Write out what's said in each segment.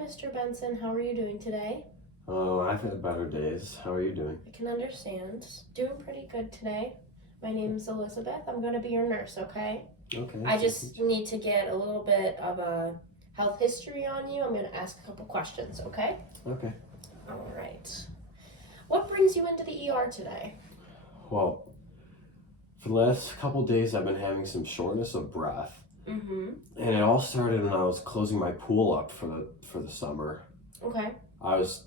Mr. Benson. How are you doing today? Oh, I've had better days. How are you doing? I can understand. Doing pretty good today. My name is Elizabeth. I'm going to be your nurse, okay? Okay. I just need to get a little bit of a health history on you. I'm going to ask a couple questions, okay? Okay. All right. What brings you into the ER today? Well, for the last couple days, I've been having some shortness of breath, Mm-hmm. and it all started when I was closing my pool up for the summer. Okay. I was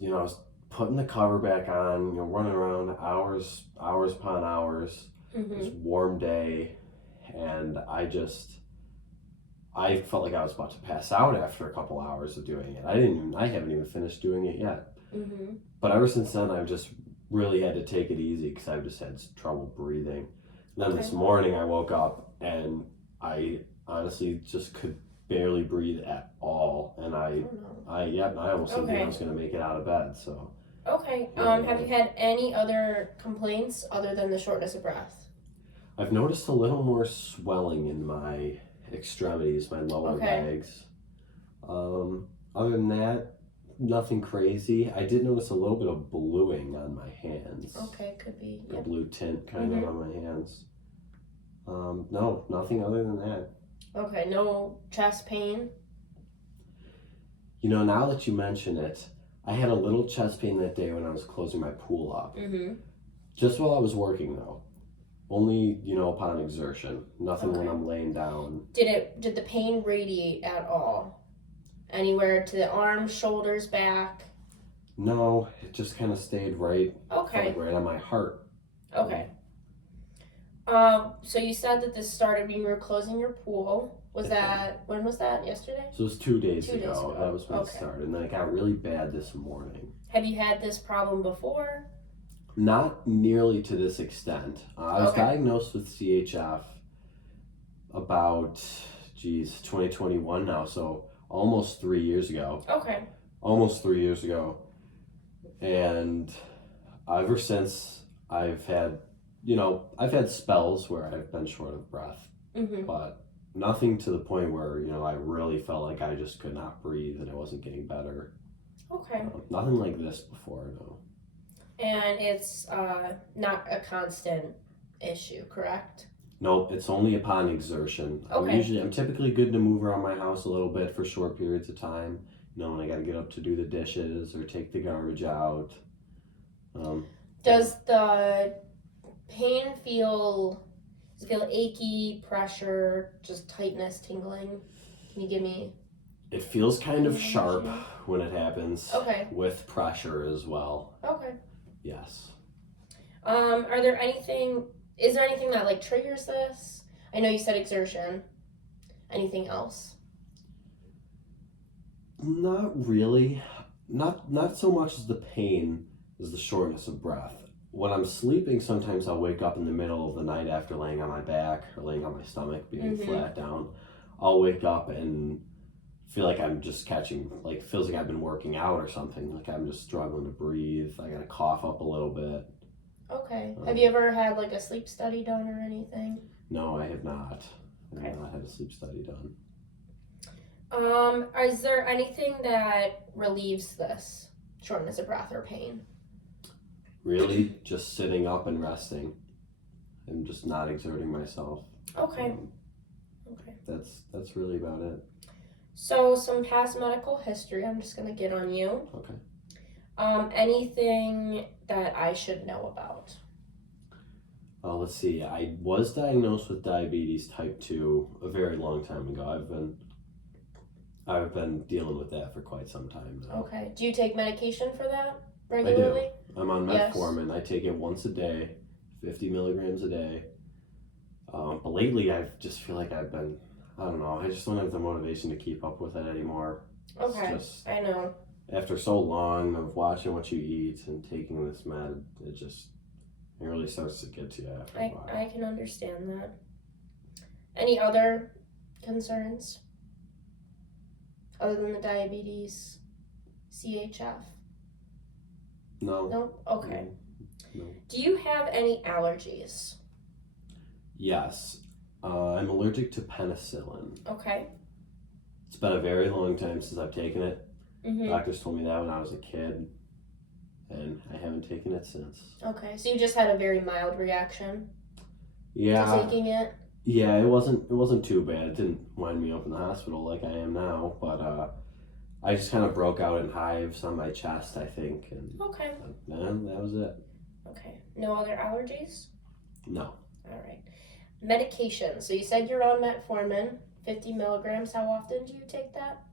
putting the cover back on, running around hours upon hours. It was a Mm-hmm. warm day, and I felt like I was about to pass out after a couple hours of doing it. I haven't even finished doing it yet. Mm-hmm. But ever since then, I've just really had to take it easy because I've just had trouble breathing. And then this morning, I woke up and I honestly just could barely breathe at all. And I almost didn't think I was going to make it out of bed. So. Okay. Yeah. Have you had any other complaints other than the shortness of breath? I've noticed a little more swelling in my extremities, my lower legs. Other than that, nothing crazy. I did notice a little bit of bluing on my hands. Okay, could be. A blue tint kind of on my hands. No, nothing other than that. Okay, no chest pain? Now that you mention it, I had a little chest pain that day when I was closing my pool up. Mm-hmm. Just while I was working though. Only, upon exertion. Nothing when I'm laying down. Did the pain radiate at all? Anywhere to the arms, shoulders, back? No, it just kind of stayed right. Okay. Felt right on my heart. Okay. So you said that this started when you were closing your pool. When was that? Yesterday? So it was 2 days 2 days ago. That was when it started. And then it got really bad this morning. Have you had this problem before? Not nearly to this extent. I was diagnosed with CHF about, 2021 now, so almost 3 years ago. Okay. Almost 3 years ago. And ever since I've had spells where I've been short of breath, but nothing to the point where, I really felt like I just could not breathe and I wasn't getting better. Okay. Nothing like this before, no. And it's not a constant issue, correct? Nope, it's only upon exertion. Okay. I'm typically good to move around my house a little bit for short periods of time. When I got to get up to do the dishes or take the garbage out. Does the pain feel achy, pressure, just tightness, tingling? Can you give me? It feels kind of sharp when it happens. Okay. With pressure as well. Okay. Yes. Is there anything that triggers this? I know you said exertion. Anything else? Not really. Not so much as the pain as the shortness of breath. When I'm sleeping, sometimes I'll wake up in the middle of the night after laying on my back or laying on my stomach, being flat down. I'll wake up and feel like I'm just feels like I've been working out or something. Like I'm just struggling to breathe. I gotta cough up a little bit. Okay. Have you ever had a sleep study done or anything? No, I have not. I have not had a sleep study done. Is there anything that relieves this shortness of breath or pain? Really, just sitting up and resting, and just not exerting myself. Okay. That's really about it. So some past medical history. I'm just gonna get on you. Okay. Anything that I should know about? Let's see. I was diagnosed with diabetes type 2 a very long time ago. I've been dealing with that for quite some time now. Okay. Do you take medication for that regularly? I do. I'm on metformin. I take it once a day, 50 milligrams a day. But lately, I just feel like I don't know. I just don't have the motivation to keep up with it anymore. Okay. I know. After so long of watching what you eat and taking this med, it really starts to get to you after a while. I can understand that. Any other concerns? Other than the diabetes, CHF? No. No? Okay. No. Do you have any allergies? Yes. I'm allergic to penicillin. Okay. It's been a very long time since I've taken it. Mm-hmm. Doctors told me that when I was a kid, and I haven't taken it since. Okay, so you just had a very mild reaction to Yeah, taking it? yeah, it wasn't too bad. It didn't wind me up in the hospital like I am now, but I just kind of broke out in hives on my chest, I think, and Okay. then that was it. Okay. No other allergies? No. All right. Medication. So you said you're on metformin, 50 milligrams. How often do you take that?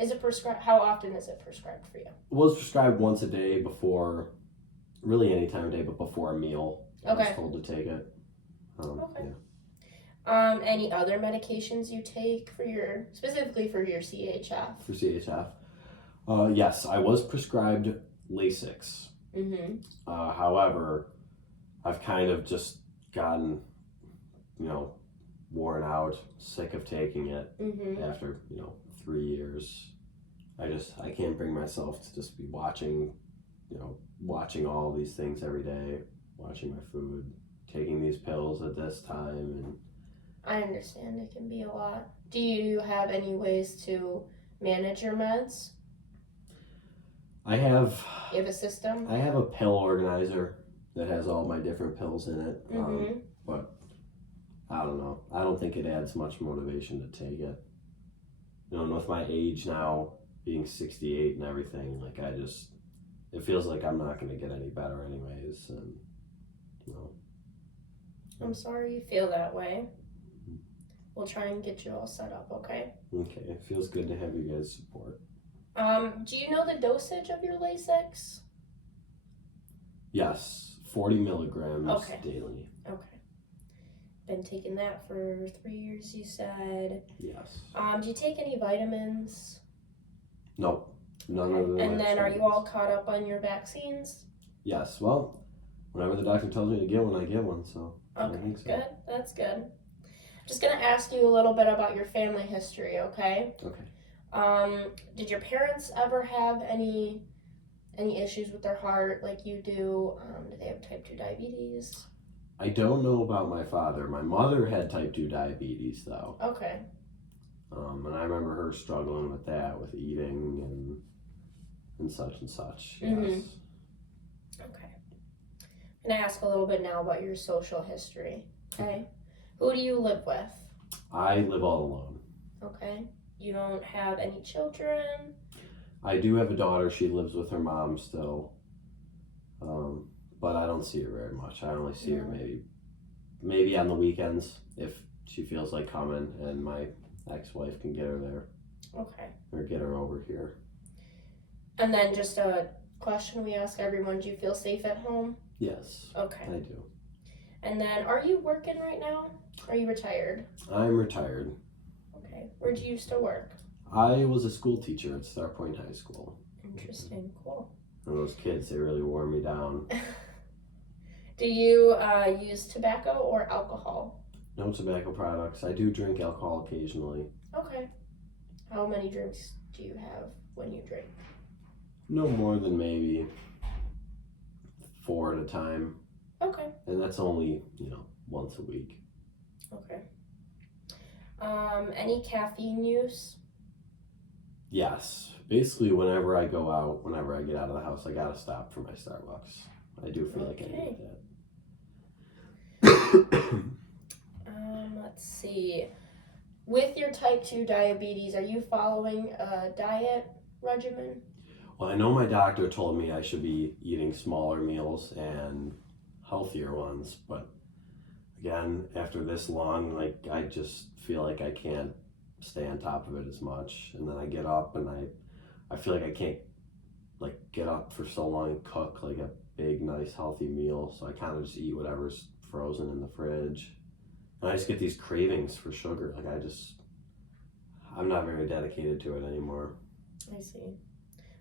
Is it prescribed? How often is it prescribed for you? It was prescribed once a day before, really any time of day, but before a meal. I was Okay. told to take it. Okay. Yeah. Any other medications you take for specifically for your CHF? For CHF. Yes, I was prescribed Lasix. Mm-hmm. However, I've kind of just gotten, worn out, sick of taking it Mm-hmm. after, 3 years. I can't bring myself to just be watching all these things every day, watching my food, taking these pills at this time, and I understand it can be a lot. Do you have any ways to manage your meds? I have You have a system? a pill organizer that has all my different pills in it. Mm-hmm. But I don't know. I don't think it adds much motivation to take it. And with my age now, being 68 and everything, it feels like I'm not going to get any better anyways. And, I'm sorry you feel that way. We'll try and get you all set up, okay? Okay, it feels good to have you guys' support. Do you know the dosage of your Lasix? Yes, 40 milligrams Okay. daily. Okay. Been taking that for 3 years, you said. Yes. Do you take any vitamins? Nope. None other than And my then are you vitamins. all caught up on your vaccines? Yes. Well, whenever the doctor tells me to get one, I get one. So I Okay, think so. good. That's good. Just gonna ask you a little bit about your family history, okay? Okay. Did your parents ever have any issues with their heart like you do? Do they have type 2 diabetes? I don't know about my father. My mother had type 2 diabetes, though. Okay. And I remember her struggling with that, with eating and such and such. Yes. Mhm. Okay. I'm gonna ask a little bit now about your social history, okay? Who do you live with? I live all alone. Okay. You don't have any children? I do have a daughter. She lives with her mom still. But I don't see her very much. I only see her maybe on the weekends if she feels like coming and my ex-wife can get her there. Okay. Or get her over here. And then just a question we ask everyone, do you feel safe at home? Yes, Okay. I do. And then are you working right now? Are you retired? I'm retired. Okay. Where do you used to work? I was a school teacher at Star Point High School. Interesting. Cool. And those kids, they really wore me down. Do you use tobacco or alcohol? No tobacco products. I do drink alcohol occasionally. Okay. How many drinks do you have when you drink? No more than maybe 4 at a time. Okay. And that's only, once a week. Okay. Any caffeine use? Yes. Basically, whenever I go out, whenever I get out of the house, I gotta stop for my Starbucks. I do feel like I need that. Let's see. With your type 2 diabetes, are you following a diet regimen? Well, I know my doctor told me I should be eating smaller meals and healthier ones, but again, after this long, I just feel like I can't stay on top of it as much. And then I get up and I feel like I can't get up for so long and cook a big, nice, healthy meal. So I kind of just eat whatever's frozen in the fridge. And I just get these cravings for sugar. I'm not very dedicated to it anymore. I see.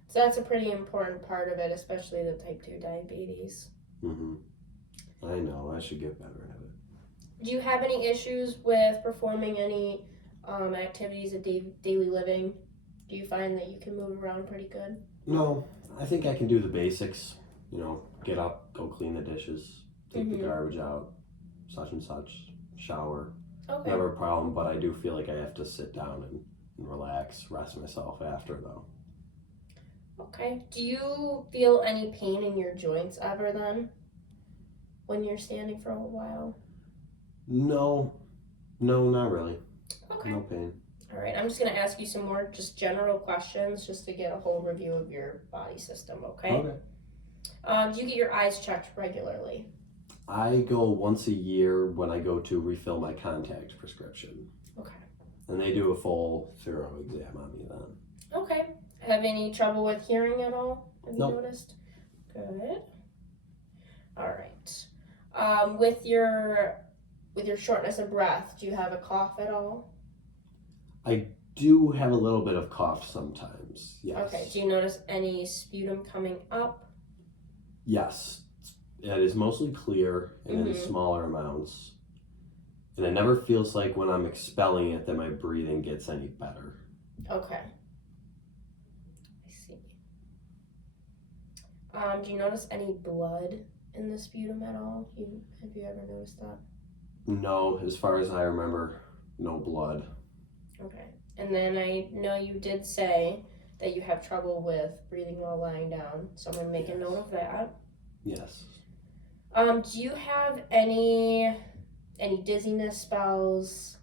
So that's a pretty important part of it, especially the type 2 diabetes. I know. I should get better at it. Do you have any issues with performing any activities of daily living? Do you find that you can move around pretty good? No, I think I can do the basics. Get up, go clean the dishes, take the garbage out, such and such, shower. Okay. Never a problem, but I do feel like I have to sit down and relax, rest myself after, though. Okay. Do you feel any pain in your joints ever then? When you're standing for a while? No, no, not really. Okay. No pain. All right. I'm just going to ask you some more just general questions just to get a whole review of your body system, okay? Do you get your eyes checked regularly? I go once a year when I go to refill my contact prescription. Okay. And they do a full thorough exam on me then. Okay. Have any trouble with hearing at all? Have you Nope. noticed? Good. All right. With your shortness of breath, do you have a cough at all? I do have a little bit of cough sometimes, yes. Okay. Do you notice any sputum coming up? Yes. It is mostly clear and in smaller amounts. And it never feels like when I'm expelling it that my breathing gets any better. Okay. I see. Do you notice any blood in the sputum at all? Have you ever noticed that? No, as far as I remember, no blood. Okay. And then I know you did say that you have trouble with breathing while lying down, so I'm going to make a note of that. Yes. Do you have any dizziness spells?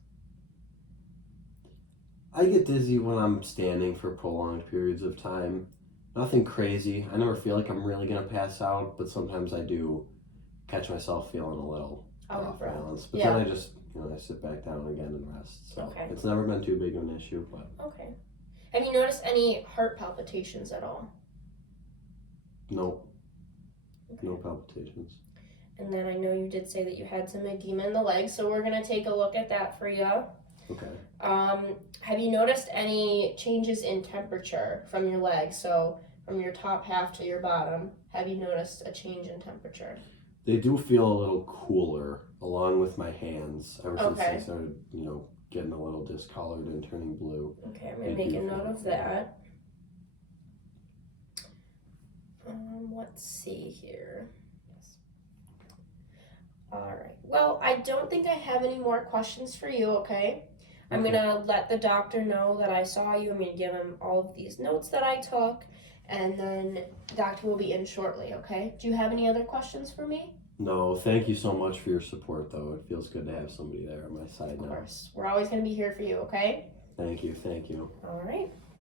I get dizzy when I'm standing for prolonged periods of time. Nothing crazy. I never feel like I'm really going to pass out, but sometimes I do catch myself feeling a little off balance. But then I just, I sit back down again and rest. So it's never been too big of an issue. But Okay. Have you noticed any heart palpitations at all? No. Okay. No palpitations. And then I know you did say that you had some edema in the legs, so we're going to take a look at that for you. Okay. Have you noticed any changes in temperature from your legs? So from your top half to your bottom, have you noticed a change in temperature? They do feel a little cooler, along with my hands, ever since Okay. they started, getting a little discolored and turning blue. Okay, I'm going to make a note of that. Let's see here. Yes. All right. Well, I don't think I have any more questions for you, okay? I'm going to let the doctor know that I saw you. I'm going to give him all of these notes that I took, and then the doctor will be in shortly, okay? Do you have any other questions for me? No, thank you so much for your support, though. It feels good to have somebody there on my side now. Of course. We're always going to be here for you, okay? Thank you. All right.